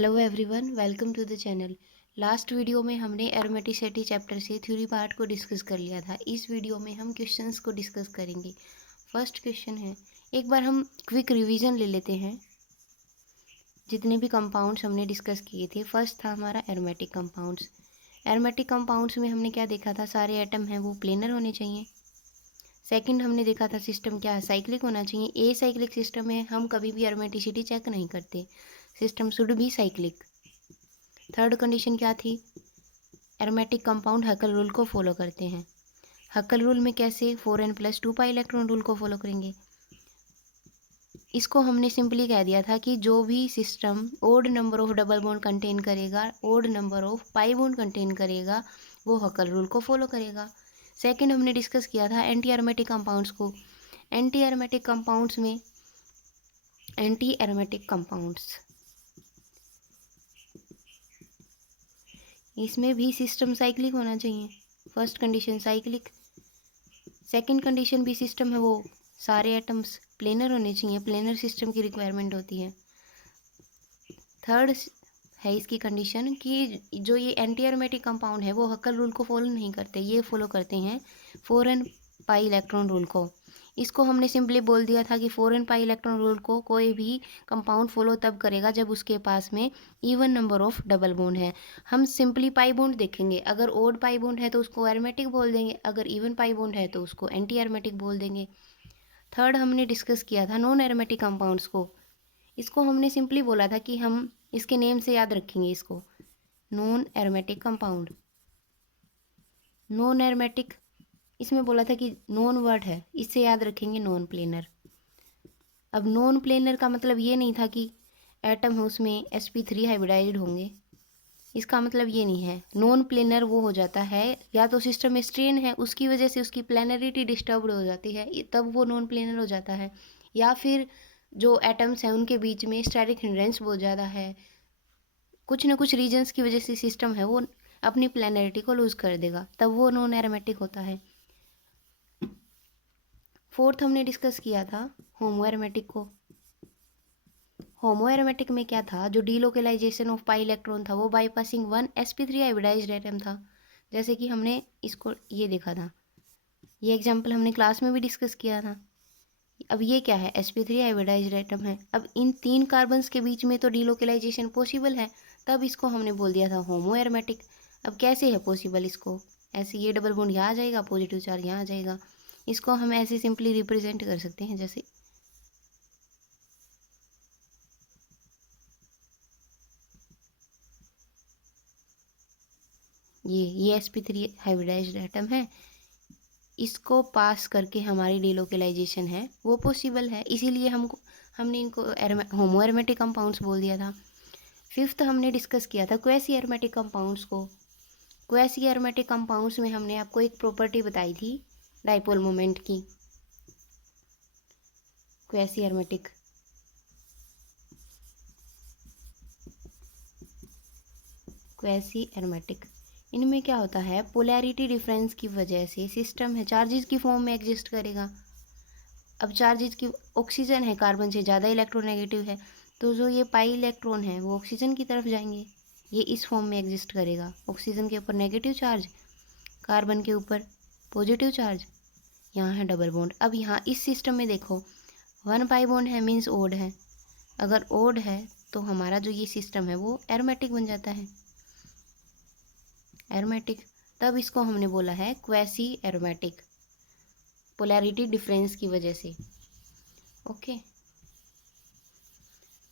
Hello everyone, welcome to the channel. Last video में हमने aromaticity chapter से theory part को डिस्कस कर लिया था। इस वीडियो में हम क्वेश्चंस को डिस्कस करेंगे। फर्स्ट क्वेश्चन है, एक बार हम क्विक रिवीजन ले लेते हैं जितने भी कंपाउंड्स हमने डिस्कस किए थे। फर्स्ट था हमारा एरोमेटिक कंपाउंड्स। एरोमेटिक कंपाउंड्स में हमने क्या देखा था, सारे एटम हैं वो प्लेनर होने चाहिए। सेकंड हमने देखा था सिस्टम क्या है, साइक्लिक होना चाहिए। ए साइक्लिक सिस्टम में हम कभी भी एरोमेटिसिटी चेक नहीं करते, system should be cyclic. Third condition क्या थी, एरोमेटिक कंपाउंड हकल रूल को फॉलो करते हैं। हकल रूल में कैसे, 4n+2 इलेक्ट्रॉन रूल को फॉलो करेंगे। इसको हमने सिंपली कह दिया था कि जो भी system odd number of double bond contain करेगा, odd number of pi bond contain करेगा, वो हकल रूल को फॉलो करेगा। सेकंड हमने डिस्कस किया था एंटी एरोमेटिक कंपाउंड्स को। एंटी एरोमेटिक कंपाउंड्स में एंटी एरोमेटिक कंपाउंड्स, इसमें भी सिस्टम साइक्लिक होना चाहिए। First condition cyclic. Second condition भी सिस्टम है वो सारे एटम्स प्लेनर होने चाहिए, प्लेनर सिस्टम की रिक्वायरमेंट होती है। थर्ड है इसकी कंडीशन कि जो ये एंटी एरोमेटिक कंपाउंड है वो हकल रूल को फॉलो नहीं करते, ये फॉलो करते हैं 4n इलेक्ट्रॉन रूल को। इसको हमने सिंपली बोल दिया था कि 4n इलेक्ट्रॉन रूल को कोई भी कंपाउंड फॉलो तब करेगा जब उसके पास में even number of double bond है। हम सिंपली पाई बॉन्ड देखेंगे, अगर ओड पाई बॉन्ड है तो उसको एरोमेटिक बोल देंगे, अगर इवन पाई बॉन्ड है तो उसको एंटी एरोमेटिक बोल देंगे। थर्ड हमने डिस्कस किया था नॉन एरोमेटिक कंपाउंड्स को। इसको हमने सिंपली बोला था कि हम इसके नेम से याद रखेंगे इसको, non aromatic compound. Non aromatic, इसमें बोला था कि नॉन वर्ड है, इससे याद रखेंगे नॉन प्लेनर। अब नॉन प्लेनर का मतलब ये नहीं था कि एटम है उसमें sp3 हाइब्रिडाइज्ड होंगे, इसका मतलब ये नहीं है। नॉन प्लेनर वो हो जाता है या तो सिस्टम में स्ट्रेन है उसकी वजह से उसकी प्लेनरिटी डिस्टर्ब्ड हो जाती है, तब वो नॉन प्लेनर हो जाता है। या फिर जो एटम्स हैं उनके बीच में स्टैटिक हिंड्रेंस बहुत ज़्यादा है, कुछ ना कुछ रीजन्स की वजह से सिस्टम है वो अपनी प्लेनरिटी को लूज कर देगा, तब वो नॉन एरोमेटिक होता है। फोर्थ हमने डिस्कस किया था होमो एरोमेटिक को। होमो एरोमेटिक में क्या था, जो डीलोकेलाइजेशन ऑफ पाई इलेक्ट्रॉन था वो बाईपासिंग 1sp3 हाइब्रिडाइज्ड एटम था। जैसे कि हमने इसको ये देखा था, ये एग्जाम्पल हमने क्लास में भी डिस्कस किया था। अब ये क्या है, sp3 हाइब्रिडाइज्ड एटम है। अब इन तीन कार्बन्स के बीच में तो डीलोकेलाइजेशन पॉसिबल है, तब इसको हमने बोल दिया था होमो एरोमेटिक। अब कैसे है पॉसिबल, इसको ऐसे ये डबल बॉन्ड यहाँ आ जाएगा, पॉजिटिव चार्ज यहाँ आ जाएगा, इसको हम ऐसे सिंपली रिप्रेजेंट कर सकते हैं जैसे ये sp3 हाइब्रिडाइज्ड एटम है, इसको पास करके हमारी डीलोकेलाइजेशन है वो पॉसिबल है, इसीलिए हमने इनको होमो एरोमेटिक कंपाउंड्स बोल दिया था। फिफ्थ हमने डिस्कस किया था क्वेसी एरोमेटिक कंपाउंड्स को। क्वेसी एरोमेटिक कंपाउंड्स में हमने आपको एक प्रॉपर्टी बताई थी डाइपोल मोमेंट की। क्वेसी एरोमेटिक, क्वेसी एरोमेटिक, इनमें क्या होता है, पोलैरिटी डिफरेंस की वजह से सिस्टम है चार्जेस की फॉर्म में एग्जिस्ट करेगा। अब चार्जेस की, ऑक्सीजन है कार्बन से ज़्यादा इलेक्ट्रोनेगेटिव है, तो जो ये पाई इलेक्ट्रॉन है वो ऑक्सीजन की तरफ जाएंगे, ये इस फॉर्म में एग्जिस्ट करेगा। ऑक्सीजन के ऊपर नेगेटिव चार्ज, कार्बन के ऊपर पॉजिटिव चार्ज, यहाँ है डबल बॉन्ड। अब यहाँ इस सिस्टम में देखो 1 पाई बॉन्ड है मीन्स ओड है, अगर ओड है तो हमारा जो ये सिस्टम है वो एरोमेटिक बन जाता है, एरोमेटिक। तब इसको हमने बोला है क्वेसी एरोमेटिक, पोलैरिटी डिफरेंस की वजह से। ओके,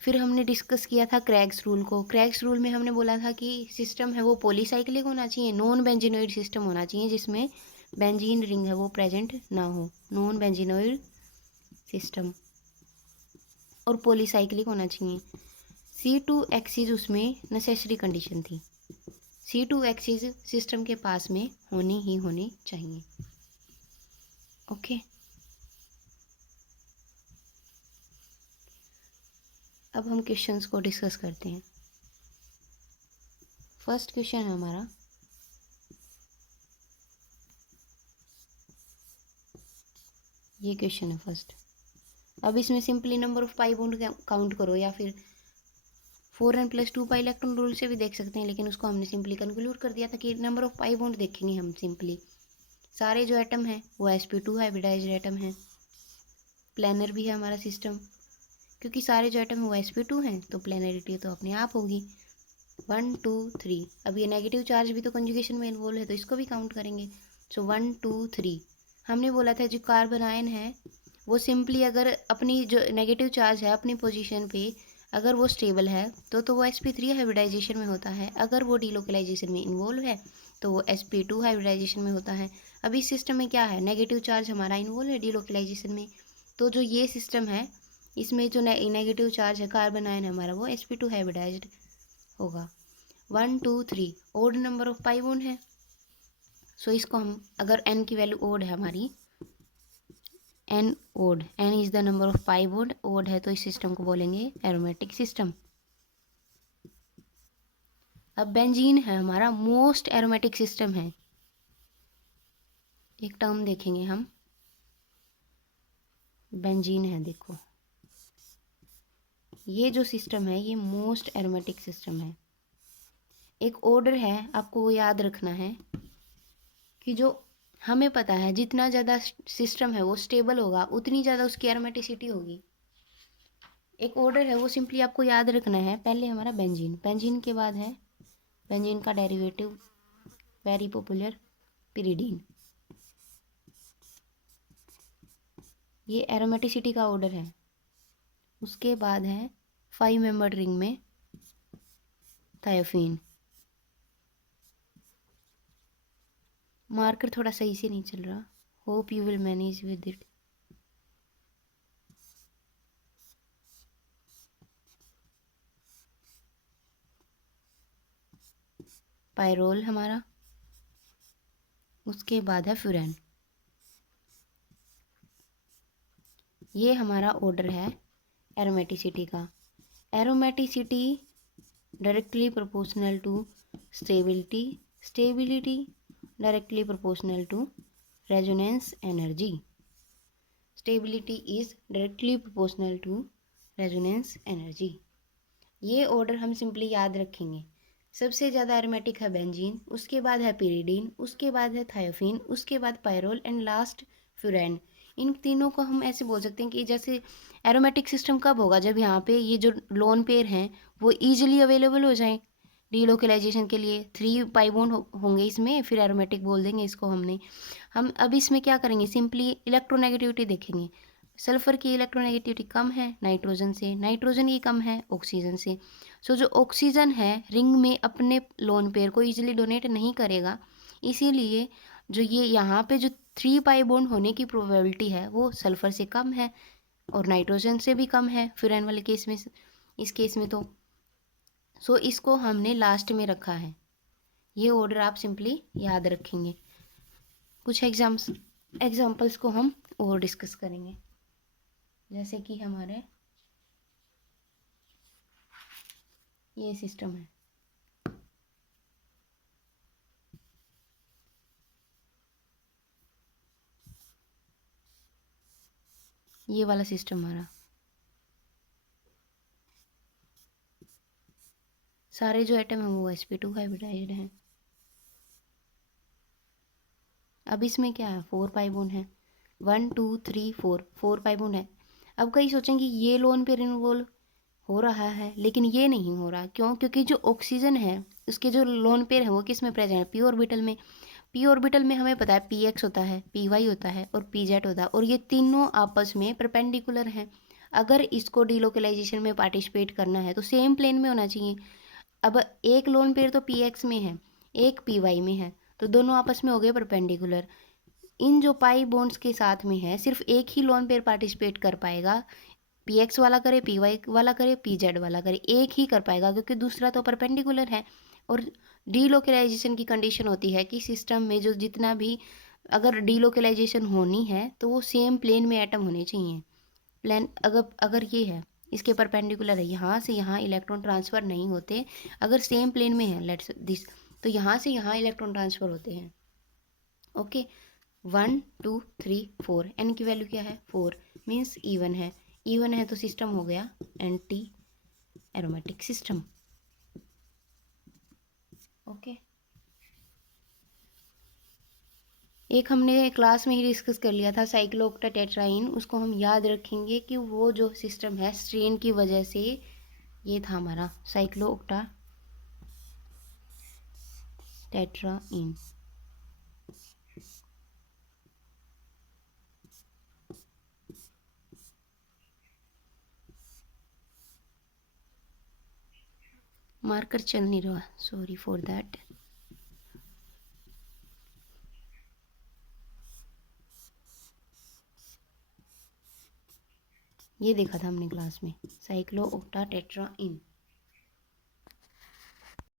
फिर हमने डिस्कस किया था क्रैग्स रूल को। क्रैग्स रूल में हमने बोला था कि सिस्टम है वो पॉलीसाइक्लिक होना चाहिए, नॉन बेंजीनोइड सिस्टम होना चाहिए जिसमें बेंजीन रिंग है वो प्रेजेंट ना हो, नॉन बेंजीनोइड सिस्टम, और पॉलीसाइक्लिक होना चाहिए। C2 एक्सिस उसमें नेसेसरी कंडीशन थी, C2 एक्सिस सिस्टम के पास में होनी ही होनी चाहिए। ओके, अब हम क्वेश्चंस को डिस्कस करते हैं। फर्स्ट क्वेश्चन है हमारा, ये क्वेश्चन है फर्स्ट। अब इसमें simply number of pi bond count करो या फिर 4n+2 इलेक्ट्रॉन रूल से भी देख सकते हैं, लेकिन उसको हमने सिंपली कंक्लूड कर दिया था कि नंबर ऑफ पाई बॉन्ड देखेंगे हम सिंपली। सारे जो एटम हैं वो sp2 हाइब्रिडाइज्ड एटम हैं। प्लेनर भी है हमारा सिस्टम, क्योंकि सारे जो एटम है वो sp2 हैं तो प्लेनरिटी तो अपने आप होगी। 1 2 3। अब ये नेगेटिव चार्ज भी तो कंजुगेशन में इन्वॉल्व है तो इसको भी काउंट करेंगे। सो 1 2 3। हमने बोला था जो कार्बन आयन है वो सिंपली अगर अपनी जो नेगेटिव चार्ज है अपनी पोजीशन पे अगर वो स्टेबल है तो वो sp3 हाइब्रिडाइजेशन में होता है। अगर वो डीलोकलाइजेशन में इन्वॉल्व है तो वो sp2 हाइब्रिडाइजेशन में होता है। अभी इस सिस्टम में क्या है, नेगेटिव चार्ज हमारा इन्वॉल्व है डीलोकलाइजेशन में, तो जो ये सिस्टम है इसमें जो नेगेटिव चार्ज है कार्बन आयन हमारा वो sp2 हाइब्रिडाइज्ड होगा। 1 2 3 odd number of pi bond है। सो इसको हम अगर n की वैल्यू ओड है हमारी, n odd, n is the number of pi bond, odd है तो इस सिस्टम को बोलेंगे एरोमेटिक सिस्टम। अब बेंजीन है हमारा मोस्ट एरोमेटिक सिस्टम है। एक टर्म देखेंगे हम, बेंजीन है, देखो ये जो सिस्टम है ये मोस्ट एरोमेटिक सिस्टम है। एक ऑर्डर है, आपको वो याद रखना है कि जो हमें पता है जितना ज़्यादा सिस्टम है वो स्टेबल होगा उतनी ज़्यादा उसकी एरोमेटिसिटी होगी। एक ऑर्डर है वो सिंपली आपको याद रखना है। पहले हमारा बेंजीन, बेंजीन के बाद है बेंजीन का डेरिवेटिव वेरी पॉपुलर पिरिडीन। ये एरोमेटिसिटी का ऑर्डर है। उसके बाद है 5 मेंबर्ड रिंग में थायोफीन। मार्कर थोड़ा सही से नहीं चल रहा, hope you will manage with it. Pyrrole हमारा, उसके बाद है फ्यूरेन। ये हमारा ऑर्डर है एरोमेटिसिटी का। Aromaticity directly proportional to stability, stability directly proportional to resonance energy, stability is directly proportional to resonance energy. ये ऑर्डर हम सिंपली याद रखेंगे। सबसे ज़्यादा एरोमेटिक है बेंजीन, उसके बाद है पिरिडीन, उसके बाद है थायोफीन, उसके बाद पायरोल एंड लास्ट फ्यूरेन। इन तीनों को हम ऐसे बोल सकते हैं कि जैसे एरोमेटिक सिस्टम कब होगा, जब यहाँ पे ये जो लोन पेयर हैं वो ईजिली अवेलेबल हो जाएं डीलोकलाइजेशन के लिए। 3 पाई बॉन्ड होंगे इसमें, फिर एरोमेटिक बोल देंगे इसको हमने। हम अब इसमें क्या करेंगे, सिंपली इलेक्ट्रोनेगेटिविटी देखेंगे। सल्फर की इलेक्ट्रोनेगेटिविटी कम है नाइट्रोजन से, नाइट्रोजन की कम है ऑक्सीजन से। सो जो ऑक्सीजन है रिंग में अपने लोन पेयर को इजीली डोनेट नहीं करेगा, इसीलिए जो ये यहाँ पे जो 3 पाई बॉन्ड होने की प्रोबेबिलिटी है वो सल्फर से कम है और नाइट्रोजन से भी कम है फ्यूरेन वाले केस में, इस केस में तो। सो इसको हमने लास्ट में रखा है। ये ऑर्डर आप सिंपली याद रखेंगे। कुछ एग्जाम्पल्स को हम और डिस्कस करेंगे, जैसे कि हमारे ये सिस्टम है, ये वाला सिस्टम हमारा, सारे जो एटम हैं वो sp2 हाइब्रिडाइज्ड हैं। अब इसमें क्या है, 4 पाई बॉन्ड है, 1 2 3 4 पाई बॉन्ड है। अब कई सोचेंगे ये लोन पेयर इन्वॉल्व हो रहा है, लेकिन ये नहीं हो रहा। क्यों? क्योंकि जो ऑक्सीजन है उसके जो लोन पेयर है वो किस में प्रेजेंट है, पी ऑर्बिटल में। पी ऑर्बिटल में हमें पता है px होता है, py होता है और pz होता है, और ये तीनों आपस में परपेंडिकुलर हैं। अगर इसको डीलोकलाइजेशन में पार्टिसिपेट करना है तो सेम प्लेन में होना चाहिए। अब एक लोन पेयर तो px में है, एक py में है, तो दोनों आपस में हो गए परपेंडिकुलर। इन जो पाई बॉन्ड्स के साथ में है सिर्फ एक ही लोन पेयर पार्टिसिपेट कर पाएगा, px वाला करे, py वाला करे, pz वाला करे, एक ही कर पाएगा क्योंकि दूसरा तो परपेंडिकुलर है। और डीलोकलाइजेशन की कंडीशन होती है कि सिस्टम में जो जितना भी अगर डीलोकलाइजेशन होनी है तो वो सेम प्लेन में एटम होने चाहिए। प्लेन अगर अगर ये है इसके परपेंडिकुलर है, यहाँ से यहाँ इलेक्ट्रॉन ट्रांसफ़र नहीं होते। अगर सेम प्लेन में है लेट्स दिस, तो यहाँ से यहाँ इलेक्ट्रॉन ट्रांसफ़र होते हैं। ओके, 1 2 3 4, एन की वैल्यू क्या है 4, मीन्स इवन है। इवन है तो सिस्टम हो गया एंटी एरोमेटिक सिस्टम। ओके, एक हमने क्लास में ही डिस्कस कर लिया था साइक्लोऑक्टाटेट्राईन, उसको हम याद रखेंगे कि वो जो सिस्टम है स्ट्रेन की वजह से ये था हमारा साइक्लोऑक्टाटेट्राईन। मार्कर चल नहीं रहा, सॉरी फॉर दैट। ये देखा था हमने क्लास में साइक्लोऑक्टाटेट्राईन।